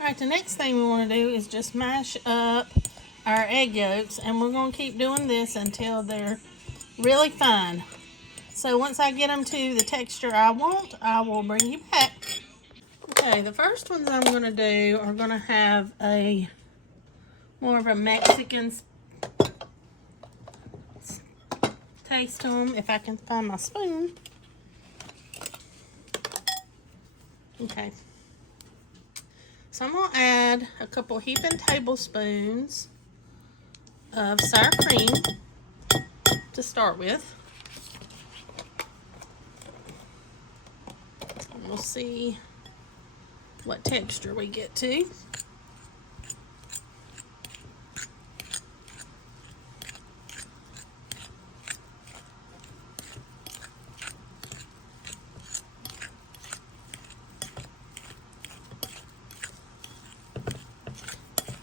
Alright, the next thing we want to do is just mash up our egg yolks, and we're going to keep doing this until they're really fine. So once I get them to the texture I want, I will bring you back. Okay, the first ones I'm going to do are going to have a more of a Mexican taste to them, if I can find my spoon. Okay. So I'm going to add a couple heaping tablespoons of sour cream to start with. And we'll see what texture we get to.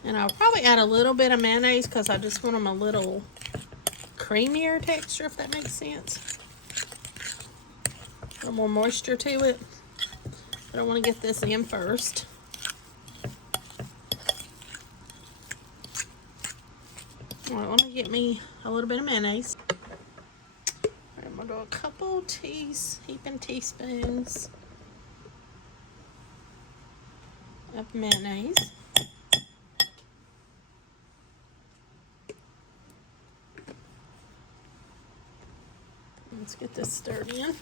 And I'll probably add a little bit of mayonnaise because I just want them a little creamier texture, if that makes sense. A little more moisture to it. But I want to get this in first. Alright, let me get me a little bit of mayonnaise. Alright, I'm going to do a couple heaping teaspoons of mayonnaise. Let's get this stirred in.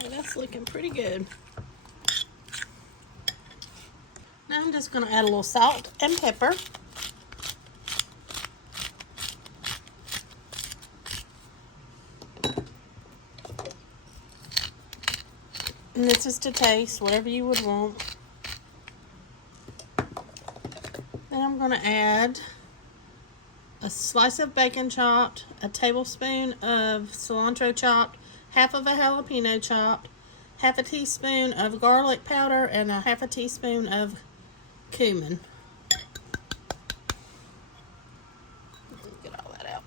Okay, that's looking pretty good. Now I'm just going to add a little salt and pepper. And this is to taste, whatever you would want. Then I'm going to add a slice of bacon chopped, a tablespoon of cilantro chopped, half of a jalapeno chopped, half a teaspoon of garlic powder, and a half a teaspoon of cumin. Get all that out.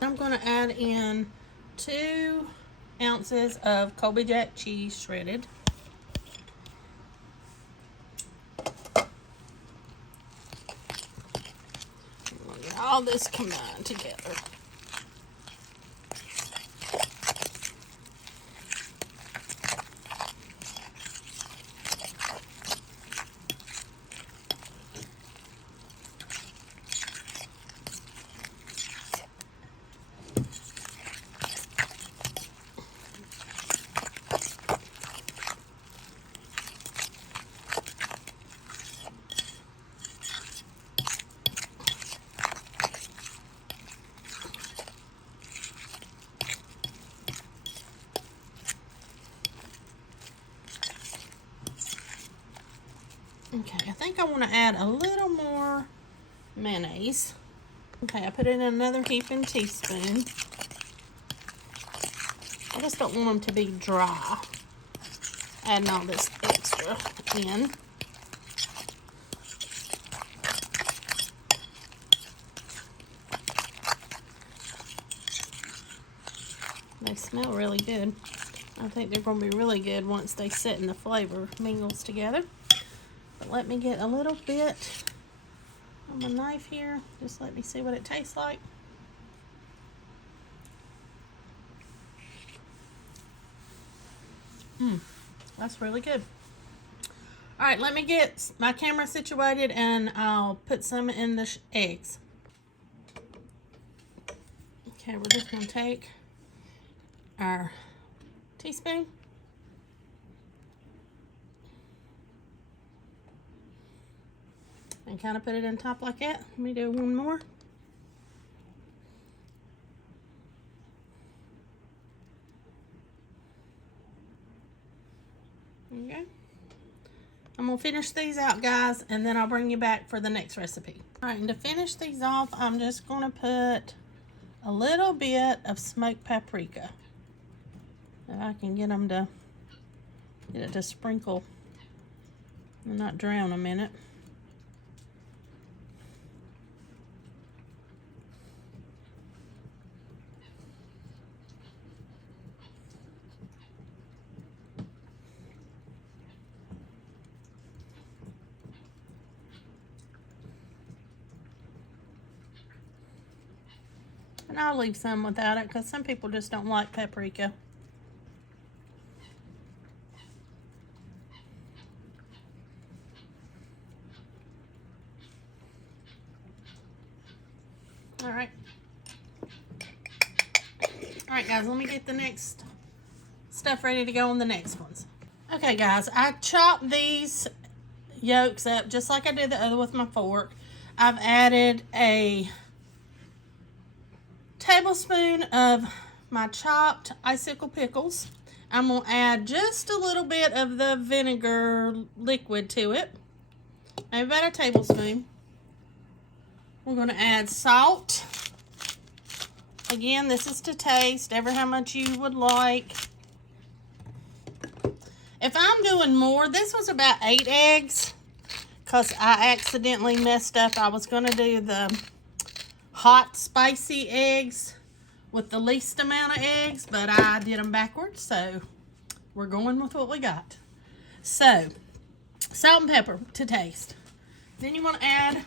I'm going to add in 2 ounces of Colby Jack cheese shredded. I'm going to get all this combined together. Okay, I think I want to add a little more mayonnaise. Okay, I put in another heaping teaspoon. I just don't want them to be dry. Adding all this extra in. They smell really good. I think they're going to be really good once they sit and the flavor mingles together. But let me get a little bit on my knife here. Just let me see what it tastes like. That's really good. Alright, let me get my camera situated and I'll put some in the eggs. Okay, we're just going to take our teaspoon. And kind of put it on top like that. Let me do one more. Okay. I'm going to finish these out, guys, and then I'll bring you back for the next recipe. All right, and to finish these off, I'm just going to put a little bit of smoked paprika. If I can get it to sprinkle and not drown a minute. And I'll leave some without it because some people just don't like paprika. All right. All right, guys, let me get the next stuff ready to go on the next ones. Okay, guys, I chopped these yolks up just like I did the other with my fork. I've added a tablespoon of my chopped icicle pickles. I'm going to add just a little bit of the vinegar liquid to it. Maybe about a tablespoon. We're going to add salt. Again, this is to taste, ever how much you would like. If I'm doing more, this was about 8 eggs because I accidentally messed up. I was going to do the hot, spicy eggs with the least amount of eggs, but I did them backwards, so we're going with what we got. So, salt and pepper to taste. Then you want to add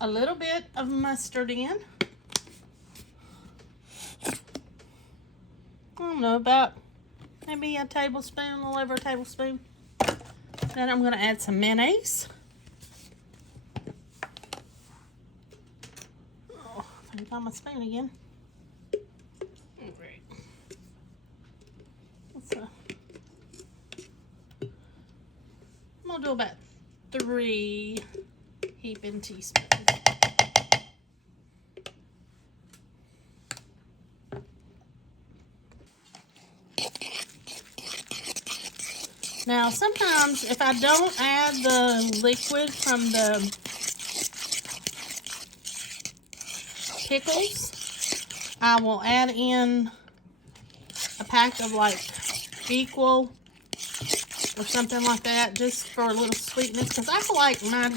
a little bit of mustard in. I don't know, about maybe a tablespoon, a little over a tablespoon. Then I'm going to add some mayonnaise. Oh, I found my spoon again. Great. I'm going to do about 3 heaping teaspoons. Now, sometimes if I don't add the liquid from the pickles, I will add in a pack of like Equal or something like that, just for a little sweetness, because I like mine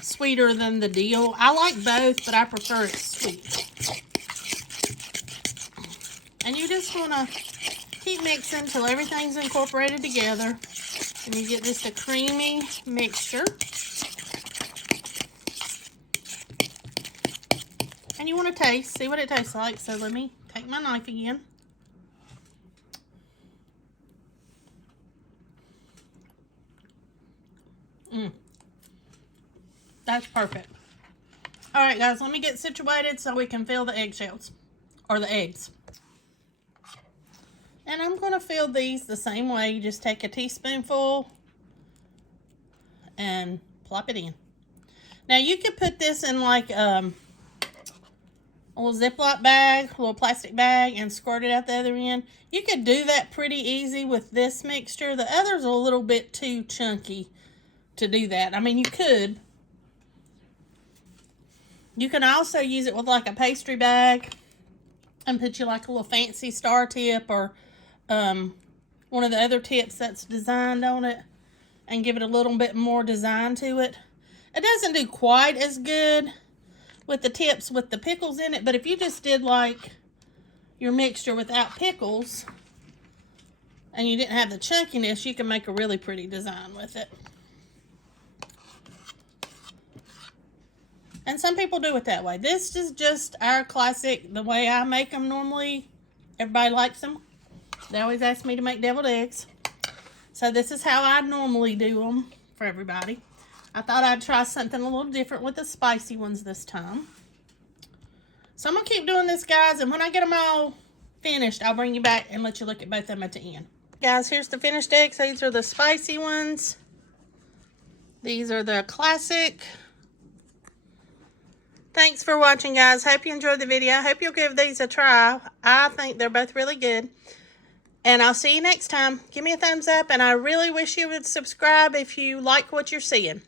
sweeter than the Deal. I like both, but I prefer it sweet. And you just want to keep mixing until everything's incorporated together and you get just a creamy mixture. And you want to taste, see what it tastes like. So let me take my knife again. That's perfect. All right, guys, let me get situated so we can fill the eggshells, or the eggs. And I'm going to fill these the same way. You just take a teaspoonful and plop it in. Now, you could put this in like a little Ziploc bag, a little plastic bag, and squirt it out the other end. You could do that pretty easy with this mixture. The other's a little bit too chunky to do that. I mean, you could. You can also use it with like a pastry bag and put you like a little fancy star tip or one of the other tips that's designed on it and give it a little bit more design to it. It doesn't do quite as good with the tips with the pickles in it, but if you just did like your mixture without pickles and you didn't have the chunkiness, you can make a really pretty design with it. And some people do it that way. This is just our classic, the way I make them normally. Everybody likes them. They always ask me to make deviled eggs. So this is how I normally do them for everybody. I thought I'd try something a little different with the spicy ones this time. So I'm going to keep doing this, guys. And when I get them all finished, I'll bring you back and let you look at both of them at the end. Guys, here's the finished eggs. These are the spicy ones. These are the classic. Thanks for watching, guys. Hope you enjoyed the video. I hope you'll give these a try. I think they're both really good. And I'll see you next time. Give me a thumbs up, and I really wish you would subscribe if you like what you're seeing.